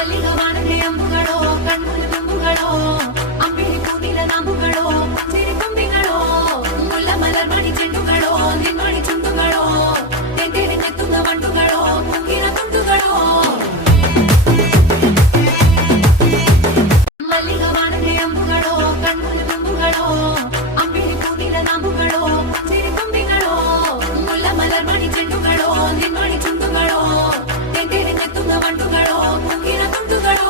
മല്ലികവാണന്റെ അമ്പുകളോ കൺമുല്ല തുമ്പുകളോ അമ്പിളി പൂനില നാമ്പുകളോ പുഞ്ചിരി തുമ്പികളോ മുല്ലമലർ മണി ചെണ്ടുകളോ നിൻമണി ചുണ്ടുകളോ തെന്തിരിഞ്ഞെത്തുന്ന വണ്ടുകളോ പൂങ്കിന തുണ്ടുകളോ മല്ലികവാണന്റെ അമ്പുകളോ കൺമുല്ല തുമ്പുകളോ അമ്പിളി പൂനില നാമ്പുകളോ പുഞ്ചിരി തുമ്പികളോ മുല്ലമലർ മണി ചെണ്ടുകളോ നിൻമണി ചുണ്ടുകളോ തെന്തിരിഞ്ഞെത്തുന്ന വണ്ടുകളോ പൂങ്കിന തുണ്ടുകളോ